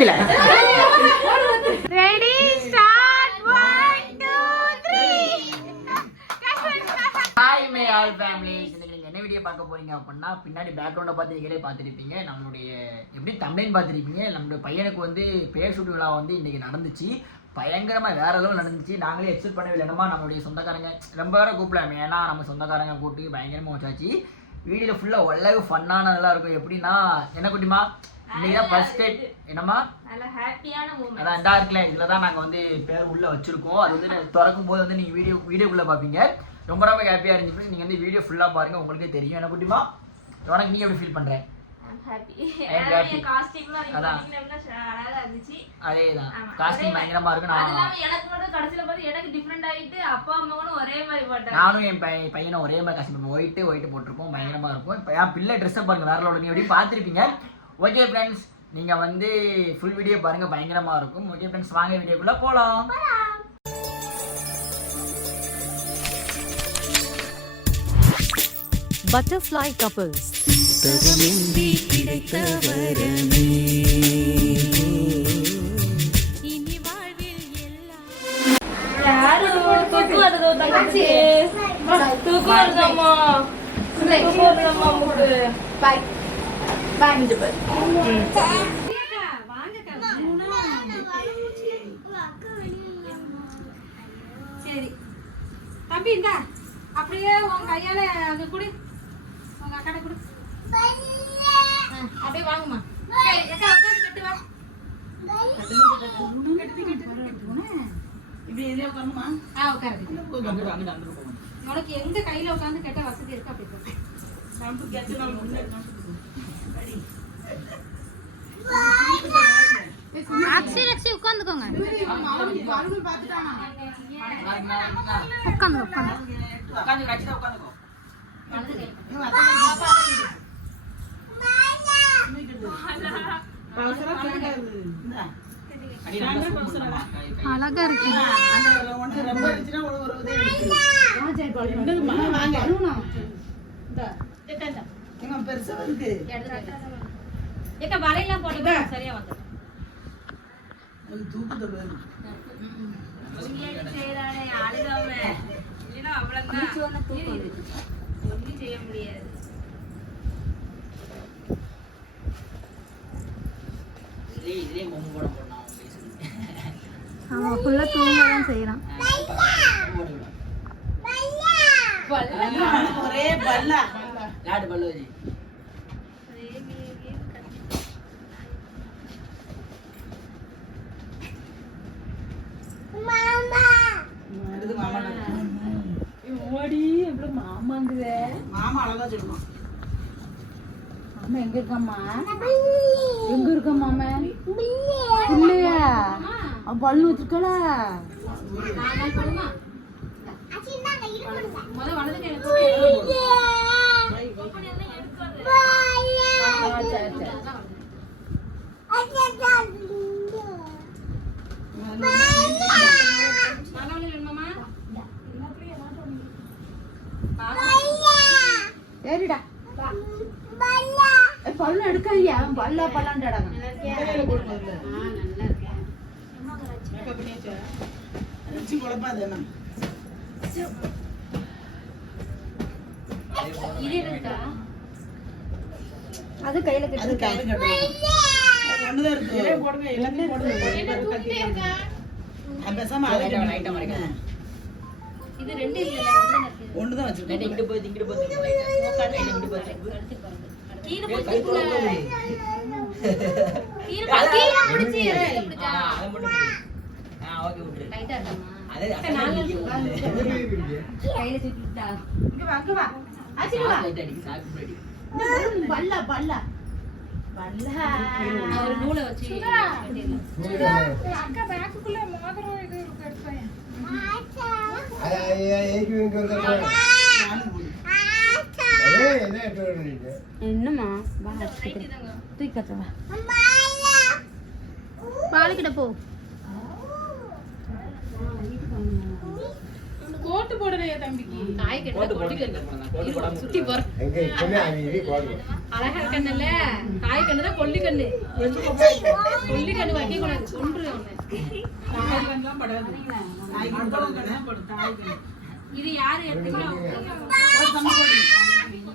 கீழே ready start 1 2 hi மே ஆல் நீங்க என்ன வீடியோ பார்க்க போறீங்க அப்படின்னா பின்னாடி பேக்ரவுண்டை பார்த்து நீங்களே பார்த்துருப்பீங்க. நம்மளுடைய எப்படி தமிழன் பார்த்துருப்பீங்க? நம்மளுடைய பையனுக்கு வந்து பேர் ஷூட் விழா வந்து இன்னைக்கு நடந்துச்சு. பயங்கரமாக வேற அளவு நடந்துச்சு. நாங்களே எக்ஸ்பெக்ட் பண்ணவே என்னமா நம்மளுடைய சொந்தக்காரங்க? ரொம்ப வேற கூப்பிடலாமே. ஏன்னா நம்ம சொந்தக்காரங்க கூப்பிட்டு பயங்கரமாக வச்சாச்சு வீடியோவில் ஃபுல்லாக ஒல்லவு ஃபன்னானதெல்லாம் இருக்கும். எப்படின்னா என்ன குட்டிமா இன்னைக்கு ஃபர்ஸ்ட் டைம் என்னம்மா? நல்ல ஹாப்பியான மூமெண்ட் அதான் இந்த இருக்குல்ல இதில் தான் நாங்கள் வந்து பேர் உள்ளே வச்சிருக்கோம். அது வந்து திறக்கும் போது வந்து நீங்கள் வீடியோ வீடியோக்குள்ளே பார்ப்பீங்க. ரொம்ப ரொம்ப ஹாப்பியாக இருந்துச்சு நீங்கள் வந்து வீடியோ ஃபுல்லாக பாருங்க. உங்களுக்கே தெரியும் என்ன குட்டிமா? உனக்கு நீ எப்படி ஃபீல் பண்ணுற நானும் என் பையனும் ஒரே மாதிரி காஸ்டியூம் ஒயிட்டு ஒயிட்டு போட்டிருப்போம். பயங்கரமாக இருக்கும். இப்போ என் பிள்ளை ட்ரெஸ்ஸை பாருங்க வேற லோட நீ எப்படி பார்த்துருப்பீங்க. ஓகே ஃப்ரெண்ட்ஸ் நீங்கள் வந்து ஃபுல் வீடியோ பாருங்கள் பயங்கரமாக இருக்கும். ஓகே ஃப்ரெண்ட்ஸ் வாங்க வீடியோக்குள்ளே போகலாம் Butterfly couples. இனி வாழ்வில் எல்லாம். யாரு? தூக்கு வருதோ தங்கச்சி? தூக்கு வருதாம்மா? தூக்கு வருதாம்மா மிஞ்சு பாய் சரி. தம்பி இந்தா. அப்படியே உன் கையால அங்க கொடு. உங்க அக்காட கொடு. ஆ, அப்படியே வாங்குமா சரி அக்கா உட்காந்து கட்டு வா. உனக்கு எங்க கையில உட்காந்து கேட்ட வசதி இருக்கு அப்படி. அக்ஷய் அக்ஷய் உட்காந்துக்கோங்க. உட்காந்து அழகா இருக்கு. ஏக்கா வலையெல்லாம் போட்டு சரியா வந்து செய்யறானே அழுகாம. இல்லைன்னா அவ்வளவுதான். ஒண்ணும் செய்ய முடியாது. அவன் ஃபுல்லா தூங்க தான் செய்யறான் ஒரே பல்லா. லாடு பல்லு வச்சு மாமா எங்க இருக்கம்மா? எங்க இருக்க மாமா இல்லையா பல்லு வச்சிருக்கல முத வலது பல்லு எடுக்கலையா பல்லா பல்லாண்டாடா? அது கையில இல்ல லைட்டாக இங்கிட்டு போய் இங்கிட்டு லைட்டாக இங்கிட்டு போகுது. கீழே. பல்லா பல்லா. அக்கா பேக்குக்குள்ள மோதிரம் இது இருக்கு என்னம்மா? வா தூக்கி வா. பாலுக்கிட்ட போ. கோட்டு போடலையே தம்பிக்கு? காய் கட்டு சுத்தி போற எங்க இப்பவுமே அது இது போடுவோம் அழகா இருக்கணும்ல காய் கண்ணு தான் கொல்லி கண்ணு கொல்லி கண்ணு. வைக்க கூடாது கொன்று இது யாரு எடுத்துக்கலாம்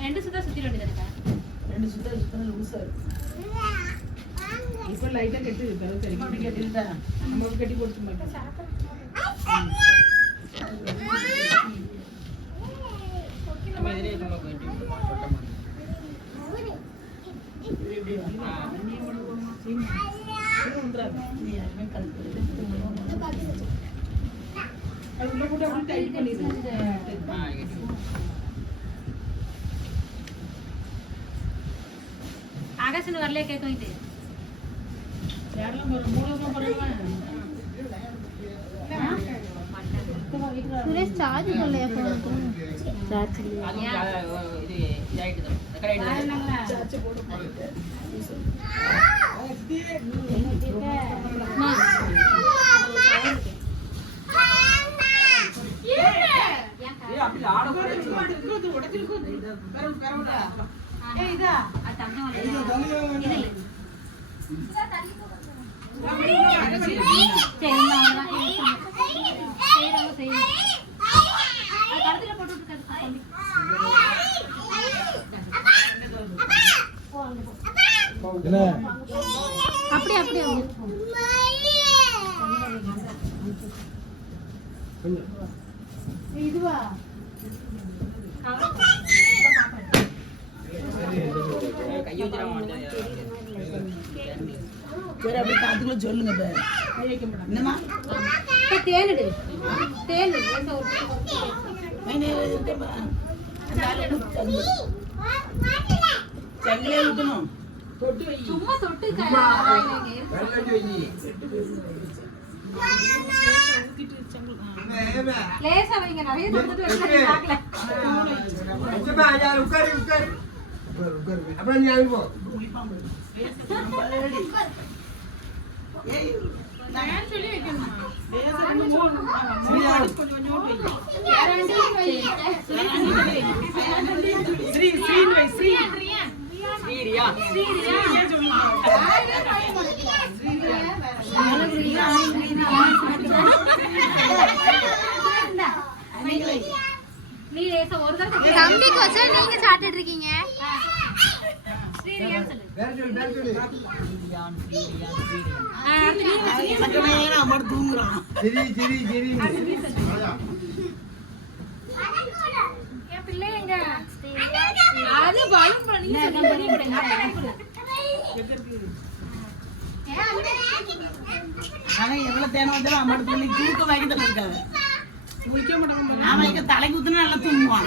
ரெண்டு சுத்தா சுத்தி வேண்டியது ரெண்டு சுத்த சுத்தம் லூசா இப்ப லைட்டா கெட்டு இருக்கு சரி குண்டி கட்டிருந்தா நம்ம கட்டி கொடுத்து மாட்டோம் நம்ம இதுலயே போயிட்டு இருக்கோம், சொட்டமா. அது உள்ள போட்டு அப்படியே டைட் பண்ணிடு. ஆ, இங்க. ஆகாசன் வரலையே கேட்கும் இது யாரெல்லாம் போற மூலமா போறவன் சுரேஷ் சார்ஜ் போடலையா போன் சார்ஜ் இல்லையா இது இதாயிட்டு தான். ரெக்கார்ட் ஆயிட்டு தான். அம்மா. ஏய், அப்படி ஆட கூடாது. அது தங்கம் வரலையா? இது இல்லை. சரி, இந்தா அவ்வளவுதான். செய்றவங்க செய்யணும். அது கழுத்துல போட்டு விட்டுருக்காரு, தம்பி. அப்படி அப்படி இதுவா பார்த்துக்குள்ள சொல்லுங்க. என்னம்மா? தேனுடு. தேனு. சங்கிலியா ஊத்தணும். சும்மா தொட்டு. லேசா வைங்க நிறைய வச்சு பார்க்கல. அப்புறம் நீ தம்பிக்கு வச்சா நீங்க சாப்பிட்டுட்டு இருக்கீங்க ஸ்ரீரியான்னு சொல்லு. அவன் எவ்வளவு தேனை வந்தாலும் அம்மாட்ட தூக்க வாங்கிட்டு இருக்காது. குளிக்க மாட்டாங்க அவன் இங்க தலைக்கு ஊத்துனா நல்லா தூங்குவான்.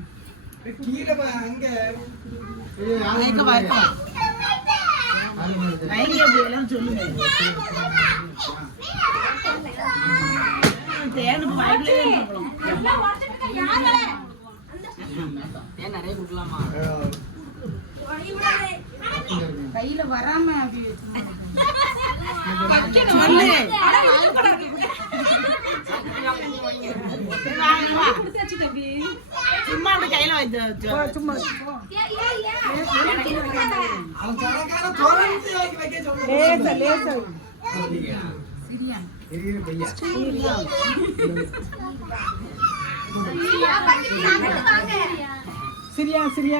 கீழே அங்க. கையில வராம அப்படி. சும்மா அப்படி கையில வச்சு சும்மா. லேசா லேசா பையன் சரியா சரியா.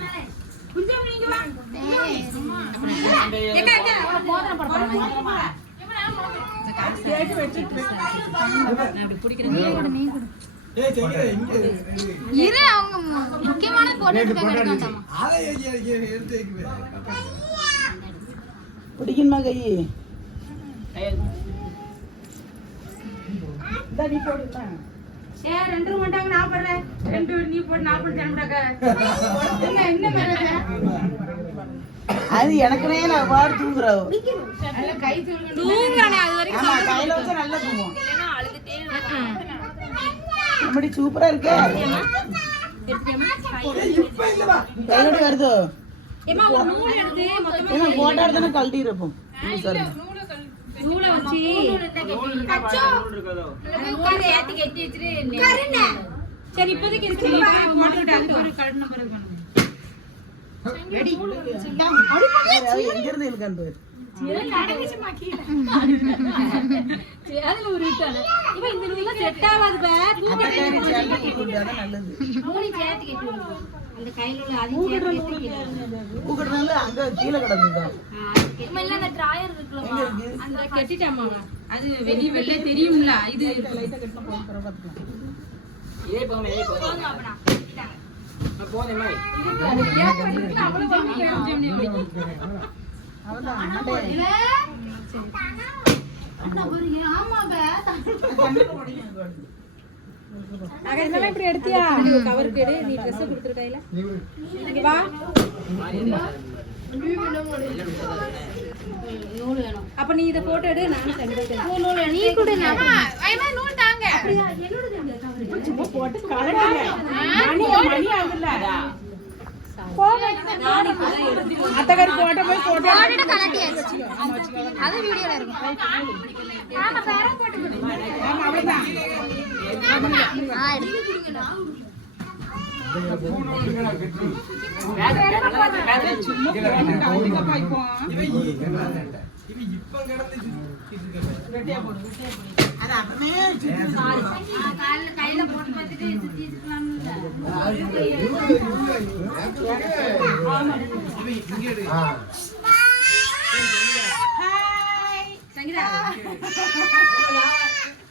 இரு அவங்க முக்கியமான பிடிக்கணுமா கை நீ போட்டுக்கலாம் ஏ ரெண்டு ரூம் மாட்டாங்க நான் போடுறேன் ரெண்டு நீ போட்டு நான் போட்டு தரமாட்டாங்க. என்ன என்ன மேடம் அது எனக்குனே நான் பாடு தூங்குறாவோ. நல்ல கை தூங்குறானே அது வரைக்கும் ஆமா கையில வச்சா நல்லா தூங்கும் அப்படி சூப்பரா இருக்கு. இப்ப இல்லடா. கையோட வருதோ ஏமா ஒரு நூல் எடுத்து மொத்தமா ஏன்னா போட்டா எடுத்தானே கழட்டி இருப்போம் சரி நூலை வச்சு நூலை ஏத்தி கட்டி சரி இப்போதைக்கு இருக்கு. போட்டு விட்டு அதுக்கு ஒரு கழுத்து நம்பர் பண்ணுங்க எங்க இருந்து பாரு. நல்லது. அந்த கையில உள்ள கட்டி கூப்பிடுறதுனால அங்க கீழே கிடக்குதா? அந்த கட்டிட்டாமா அது வெளிய வெளிய தெரியும்ல இது லைட்டா கட்டினா மாதிரி அவன்தான் அண்ணாடே. இதெல்லாம் இப்படி எடுத்தியா? கவருக்கு எடு. நீ ட்ரெஸ் கொடுத்துரு கையில. இங்க வா. அப்ப நீ இத போட்டோ எடு. நானும் கண்டுபிடிக்கிறேன் நூல் நீ கூட ஐமா நூல் தாங்க. சும்மா போட்டு கலட்டுங்க மணி மணி ஆகுதுல்ல. அத்தக்காரி போட்ட போய் போட்டோ போட்டுட்டு கலட்டியாச்சு. அது வீடியோல இருக்கும். ஆமா அவ்வளவுதான் கையில போட்டு பார்த்துட்டு சுத்தி சங்கீதா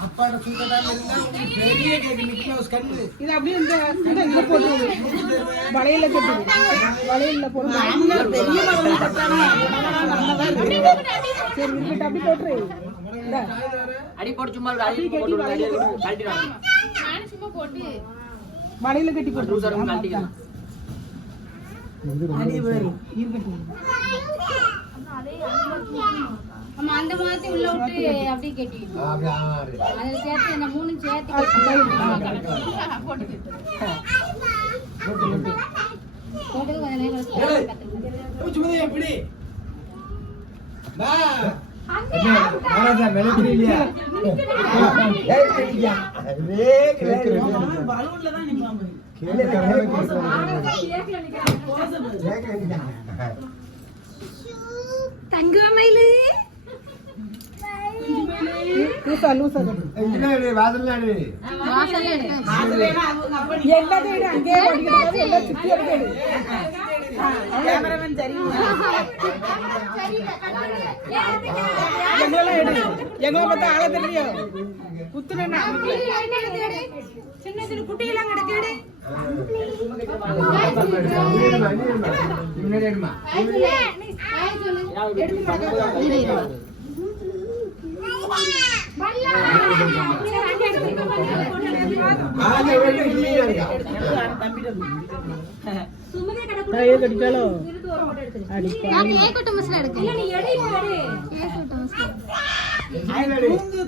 அப்பாட சூட்டதால இருந்தா உங்களுக்கு பெரிய கேக்கு மிக்கி மவுஸ் கண்ணு. இது அப்படியே இந்த இந்த இதுல போட்டு வளையல கட்டுது வளையல்ல போட்டு மாமனார் பெரிய மரம் கட்டானா நல்லதா இருக்கு சரி இருக்கட்டும் அப்படி போட்டுரு. இந்தா. அடி போட்டு சும்மா போட்டு போட்டு. வளையல கட்டி போட்டு லூசர் கழட்டிக்கலாம் அடி இருக்கட்டும் நம்ம அந்த மாதிரி உள்ள விட்டு அப்படியே கட்டி அப்படி ஆறு அதுல சேர்த்து இந்த மூணு சேர்த்து போட்டு கொஞ்ச நேரம் எப்படி என்ன மகாராஜா மிலிட்டரி இல்லையா ஏய், இல்லையா? அதே கிடையாது. பலூன்ல தான் நிப்பான் பாரு. தங்கமயிலு லூசா லூசா. எல்லாத்தையும் அங்கேயே ஓடிக்கிட்டு எல்லாம் சுத்தி எடுத்து எடு. கேமராமேன் சரி எங்கெல்லாம் எடு எங்களை பார்த்தா ஆள தெரியும். குத்துனா சின்ன சின்ன குட்டியெல்லாம் கிடக்கு கையை கடிச்சாலோ நீ எடு எடு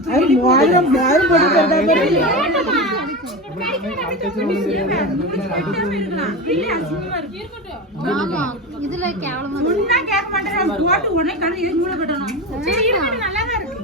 அது போட்டு பாரு. ஆமா இதுல கேவலமா போட்டு உடனே கண்ணு மூளை கட்டணும். சரி நல்லா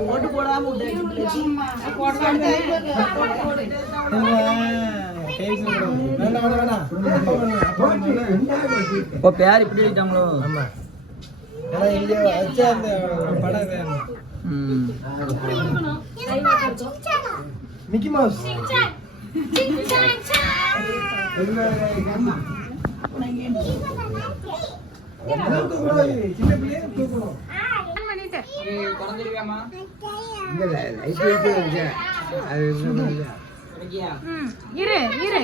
போட்டு போடாம இப்போ பேர் இப்படி வச்சாங்களோ ம் மிக்கி மவுஸ் சின்ன பிள்ளைய தூக்கணும் இரு இரு.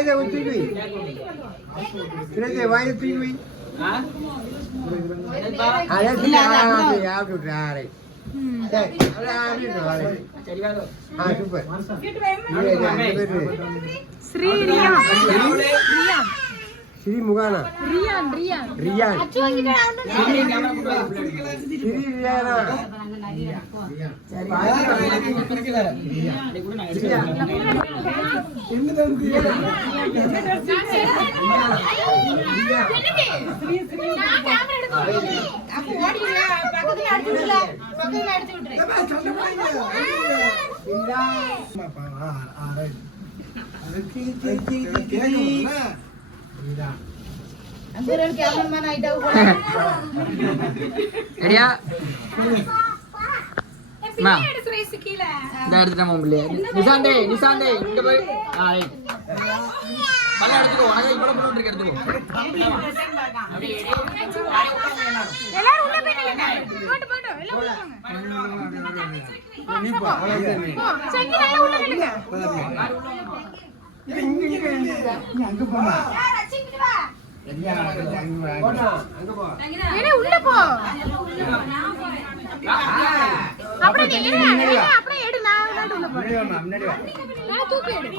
வாங்க ஆ சூப்பர் இது அஞ்சு பேரு ஸ்ரீரியா ஸ்ரீ முகானா ரியான் ரியான் ரியான் வா. ஸ்ரீ ரியானா அப்படியே கூட நான் எடுத்துக்கிறேன். அப்ப ஓடிடுல பக்கத்துல அடிச்சு விடல எடுத்துட்டேன் பிள்ளைய நிசாந்தே நிசாந்தே இங்க போய். பல்ல எடுத்துக்கோ உனக்கு இவ்வளவு இருக்கு எடுத்துக்கோ அங்க போமா உள்ள போ. அப்படியே அப்படியே எடு நான் விளையாட்டு உள்ள போறேன். முன்னாடி வா நான் தூக்கி. எடு.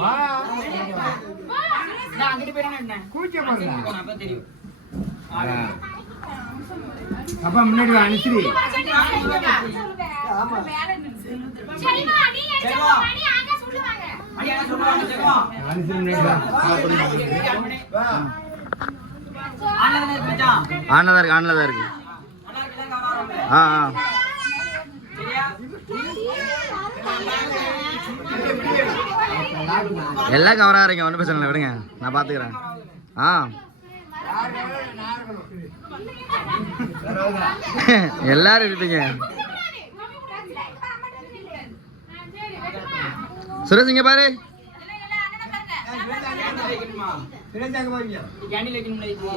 நான் அங்கிட்டு போயிடானே என்ன? கூச்ச போறா அப்ப தெரியும். அப்பா முன்னாடி வா அனுசரி சரிமா நீ சரி, எடுத்து வா. மணி ஆக சொல்லுவாங்க அடியா சொல்லுவாங்க செல்வம். அனுசரி முன்னாடி வா. ஆனதா இருக்கு ஆனதா இருக்கு. ஆ ஆ. எல்லாம் கவராக இருக்கீங்க ஒன்றும் பிரச்சனை இல்லை விடுங்க. நான் பார்த்துக்கிறேன் ஆ. எல்லாரும் இருப்பீங்க. சுரேஷ் இங்க பாரு. வைக்கணுமா? பிரதேங்க போறீங்க கேண்டில் வைக்கணும்ல இதுக்கு?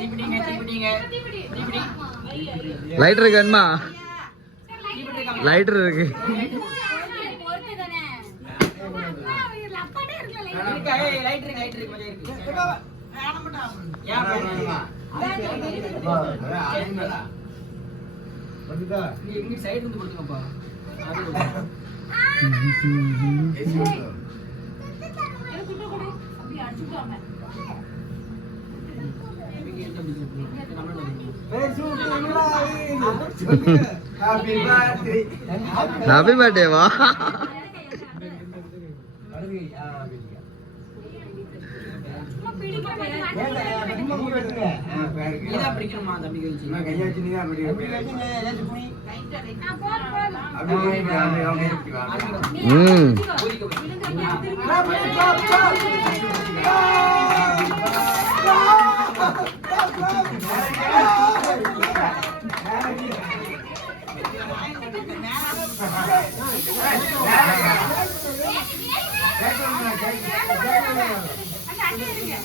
தீப்பிடிங்க, தீப்பிடிங்க. தீப்பிடி. லைட் இருக்கு அண்ணா லைட்டர் இருக்கு இருக்கா? ஏய், light இருக்கு, அது ஓகே. இங்க இருந்து அப்படி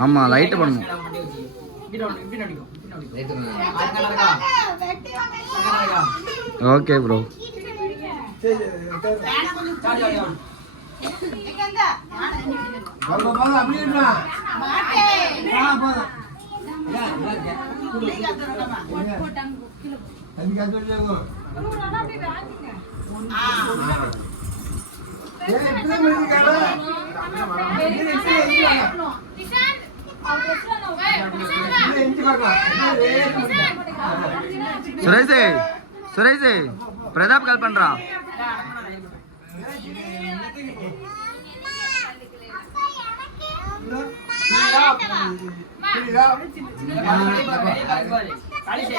ஆமா லைட் பண்ணணும். Okay bro sorry, Suresh Suresh Pratap call பண்றான் வெளிய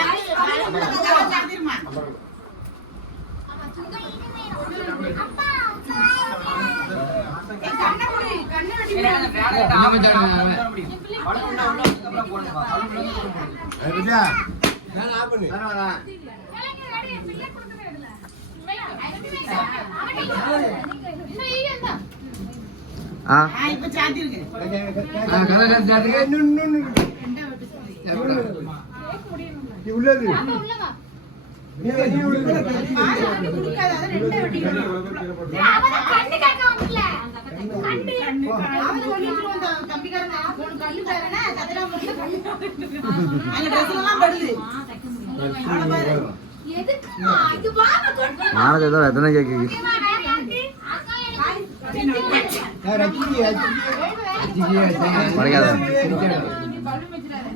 பாரு, பாரு. Sorry, sorry. இல்ல, அந்த fan கிட்ட off பண்ணி off பண்ணி போட முடியும். படம் உள்ள உள்ள அதுக்கப்புறம் போடுங்கப்பா. படம் உள்ள வந்து போட முடியும். ஆ உள்ளது நாளைக்கு ஏதோ எத்தனை கேக்கு?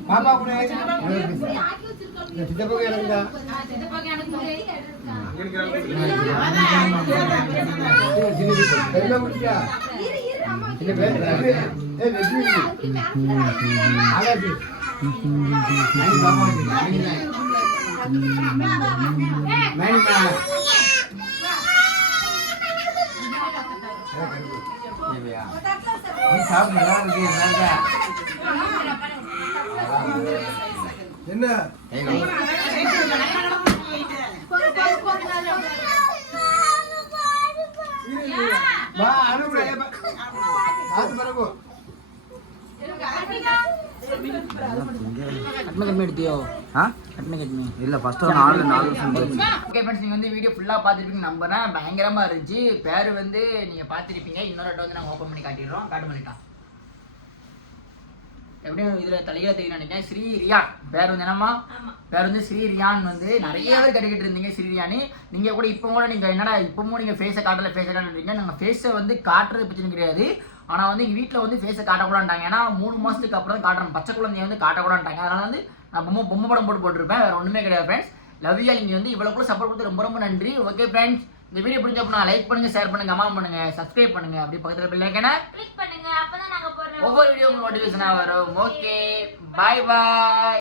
பாப்பா கூட. சித்தப்பா இறங்குதா வேற ஏய் வெற்றி ஆகாது என்ன? இல்ல ஃபர்ஸ்ட் நாலு நாலு. ஓகே ஃப்ரெண்ட்ஸ் நீங்கள் வந்து வீடியோ ஃபுல்லாக பார்த்துருப்பீங்க நம்புறேன். பயங்கரமாக இருந்துச்சு. பேர் வந்து நீங்கள் பார்த்துருப்பீங்க. இன்னொரு வந்து நாங்கள் ஓப்பன் பண்ணி காட்டிடுறோம். காட்ட பண்ணிட்டான் எப்படியும் இதில் தலையில தெரியும் நினைக்கிறேன். ஸ்ரீ ரியான் பேர் வந்து என்னம்மா? பேர் வந்து ஸ்ரீ ரியான் வந்து நிறைய பேர் கட்டிக்கிட்டு இருந்தீங்க ஸ்ரீ ரியானி நீங்கள் கூட இப்போ கூட நீங்கள் என்னடா இப்போவும் நீங்கள் ஃபேஸை காட்டல ஃபேஸை காட்டுறீங்க நாங்கள் ஃபேஸை வந்து காட்டுறது பிரச்சனை கிடையாது. ஆனால் வந்து எங்கள் வீட்டில் வந்து ஃபேஸை காட்டக்கூடாண்டாங்க ஏன்னா மூணு மாதத்துக்கு அப்புறம் தான் காட்டுறோம் பச்சை குழந்தைய வந்து காட்டக்கூடாண்டாங்க அதனால வந்து நான் பொம்மை பொம்மை படம் போட்டு போட்டிருப்பேன். வேறு ஒன்றுமே கிடையாது ஃப்ரெண்ட்ஸ் லவ் யூ நீங்கள் வந்து இவ்வளோ கூட சப்போர்ட் கொடுத்து ரொம்ப ரொம்ப நன்றி. ஓகே ஃப்ரெண்ட்ஸ் இந்த வீடியோ பிடிச்சப்பனா லைக் பண்ணுங்க ஷேர் பண்ணுங்க கமெண்ட் பண்ணுங்க சப்ஸ்கிரைப் பண்ணுங்க. அப்படியே பக்கத்துல பெல் ஐக்கனை கிளிக் பண்ணுங்க அப்பதான் நாங்க போடுற ஒவ்வொரு வீடியோ உங்களுக்கு நோட்டிஃபிகேஷனா வரும். ஓகே பாய் பாய்